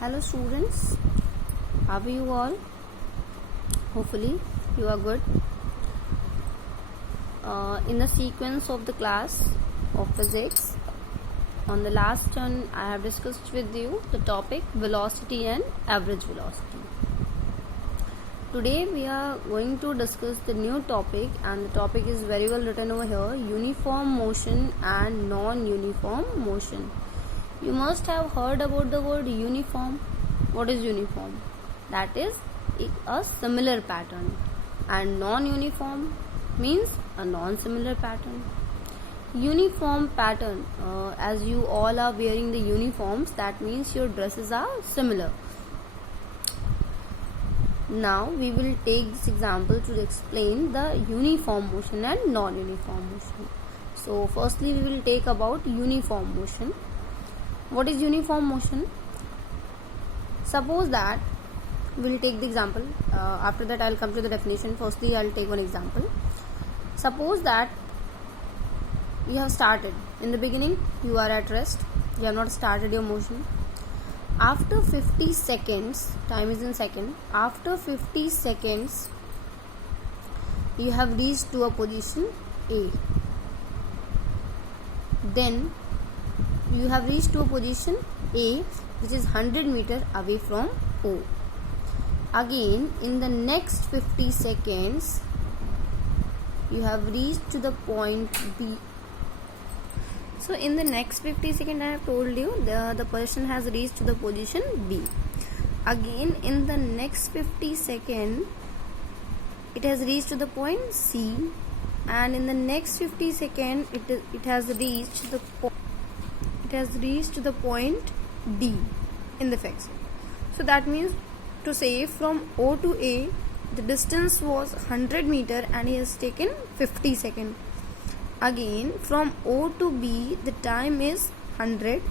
Hello students, how are you all? Hopefully you are good. In the sequence of the class of physics, on the last turn I have discussed with you the topic velocity and average velocity. Today we are going to discuss the new topic, and the topic is very well written over here: uniform motion and non-uniform motion. You must have heard about the word uniform. What is uniform? That is a similar pattern, and non-uniform means a non-similar pattern. Uniform pattern, as you all are wearing the uniforms, that means your dresses are similar. Now we will take this example to explain the uniform motion and non-uniform motion. So firstly we will take about uniform motion. What is uniform motion? Suppose that we will take the example. After that I will come to the definition. Firstly I will take one example. Suppose that you have started. In the beginning you are at rest. You have not started your motion. After 50 seconds, time is in second. After 50 seconds you have reached to a position A. Then you have reached to a position A, which is 100 meter away from O. Again, in the next 50 seconds, you have reached to the point B. So, in the next 50 seconds, I have told you the person has reached to the position B. Again, in the next 50 seconds, it has reached to the point C, and in the next 50 seconds, it has reached the point D in the fix. So that means to say from O to A the distance was 100 meter and he has taken 50 seconds. Again from O to B the time is 100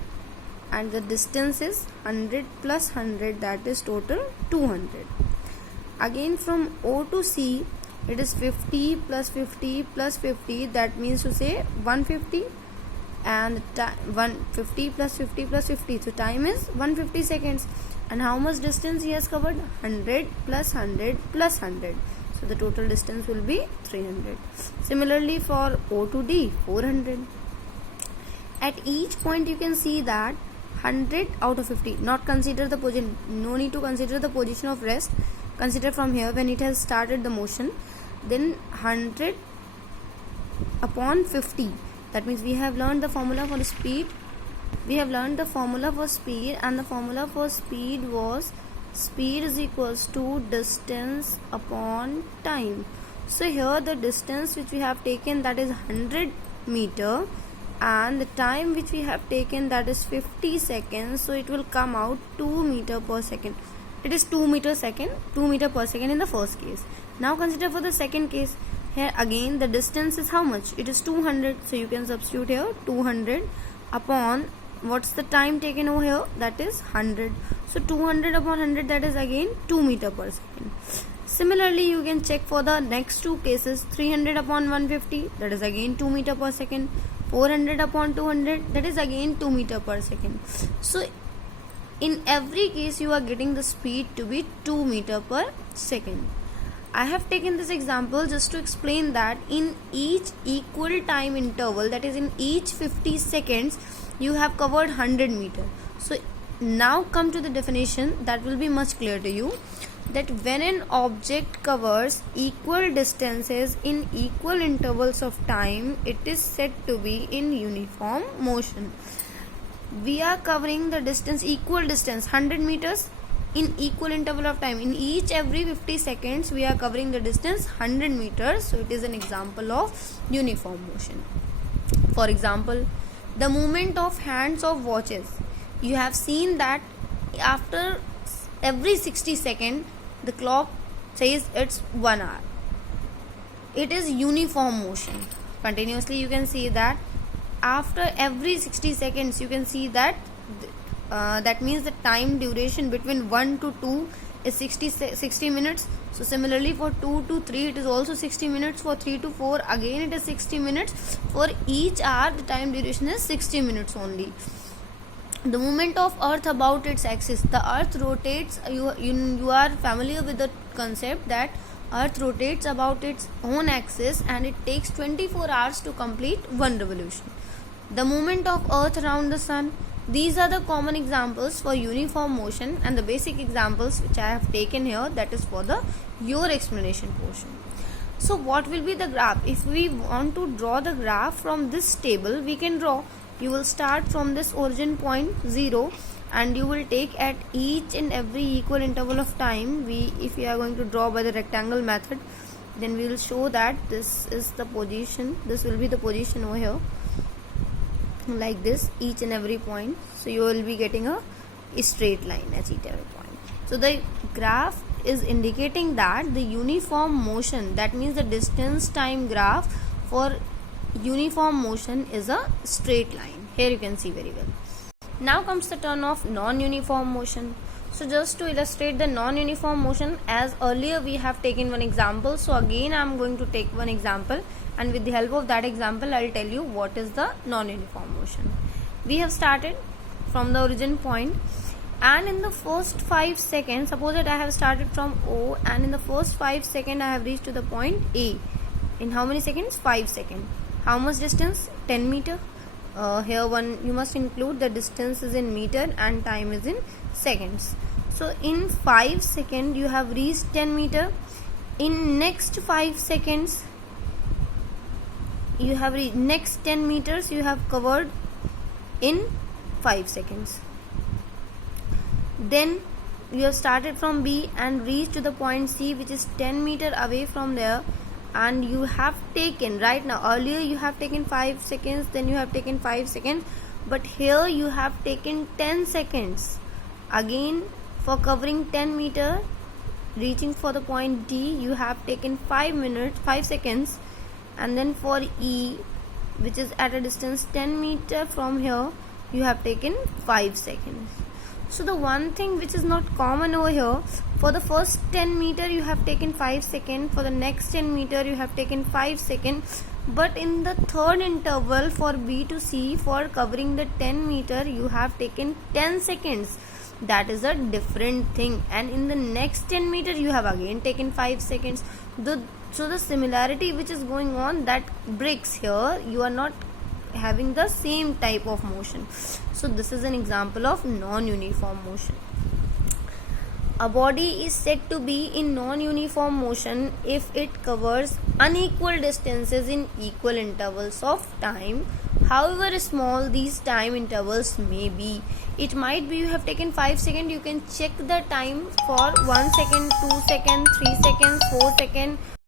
and the distance is 100 plus 100, that is total 200. Again from O to C it is 50 plus 50 plus 50, that means to say 150. And 150 plus 50 plus 50, so time is 150 seconds. And how much distance he has covered? 100 plus 100 plus 100, so the total distance will be 300. Similarly for O to D, 400. At each point you can see that 100 out of 50, not consider the position, no need to consider the position of rest, consider from here when it has started the motion. Then 100 upon 50, that means we have learned the formula for speed. We have learned the formula for speed, and the formula for speed was speed is equals to distance upon time. So here the distance which we have taken, that is 100 meter, and the time which we have taken, that is 50 seconds. So it will come out 2 meter per second. It is 2 meter per second in the first case. Now consider for the second case. Here again the distance is how much? It is 200, so you can substitute here 200 upon what's the time taken over here, that is 100. So 200 upon 100, that is again 2 meter per second. Similarly you can check for the next two cases. 300 upon 150, that is again 2 meter per second. 400 upon 200, that is again 2 meter per second. So in every case you are getting the speed to be 2 meter per second. I have taken this example just to explain that in each equal time interval, that is in each 50 seconds, you have covered 100 meter. So now come to the definition, that will be much clear to you, that when an object covers equal distances in equal intervals of time, it is said to be in uniform motion. We are covering the distance, equal distance, 100 meters in equal interval of time. In each every 50 seconds we are covering the distance 100 meters. So it is an example of uniform motion. For example, the movement of hands of watches. You have seen that after every 60 seconds the clock says it's 1 hour. It is uniform motion. Continuously you can see that after every 60 seconds you can see that that means the time duration between 1 to 2 is 60 minutes. So similarly for 2 to 3 it is also 60 minutes. For 3 to 4 again it is 60 minutes. For each hour the time duration is 60 minutes only. The movement of earth about its axis. The earth rotates, you are familiar with the concept that earth rotates about its own axis and it takes 24 hours to complete one revolution. The movement of earth around the sun. These are the common examples for uniform motion and the basic examples which I have taken here, that is for the your explanation portion. So what will be the graph? If we want to draw the graph from this table, we can draw. You will start from this origin point 0 and you will take at each and every equal interval of time. If we are going to draw by the rectangle method, then we will show that this is the position, this will be the position over here, like this, each and every point. So you will be getting a straight line at each every point. So the graph is indicating that the uniform motion, that means the distance time graph for uniform motion is a straight line. Here you can see very well. Now comes the turn of non-uniform motion. So just to illustrate the non-uniform motion, as earlier we have taken one example, so again I am going to take one example, and with the help of that example I will tell you what is the non-uniform motion. We have started from the origin point, and in the first 5 seconds, suppose that I have started from O, and in the first 5 seconds I have reached to the point A. In how many seconds? 5 seconds. How much distance? 10 meter. Here you must include the distance is in meter and time is in seconds. So in 5 seconds you have reached 10 meter. In next 5 seconds you have reached next 10 meters you have covered in 5 seconds. Then you have started from B and reached to the point C, which is 10 meter away from there, and you have taken, right now, earlier you have taken 5 seconds, then you have taken 5 seconds, but here you have taken 10 seconds again for covering 10 meter. Reaching for the point D you have taken 5 seconds, and then for E, which is at a distance 10 meter from here, you have taken 5 seconds. So the one thing which is not common over here, for the first 10 meter you have taken 5 seconds, for the next 10 meter you have taken 5 seconds, but in the third interval for B to C, for covering the 10 meter you have taken 10 seconds. That is a different thing, and in the next 10 meter you have again taken 5 seconds. So the similarity which is going on, that breaks here. You are not having the same type of motion. So this is an example of non-uniform motion. A body is said to be in non-uniform motion if it covers unequal distances in equal intervals of time, however small these time intervals may be. It might be you have taken 5 seconds, you can check the time for 1 second, 2 seconds, 3 seconds, 4 seconds,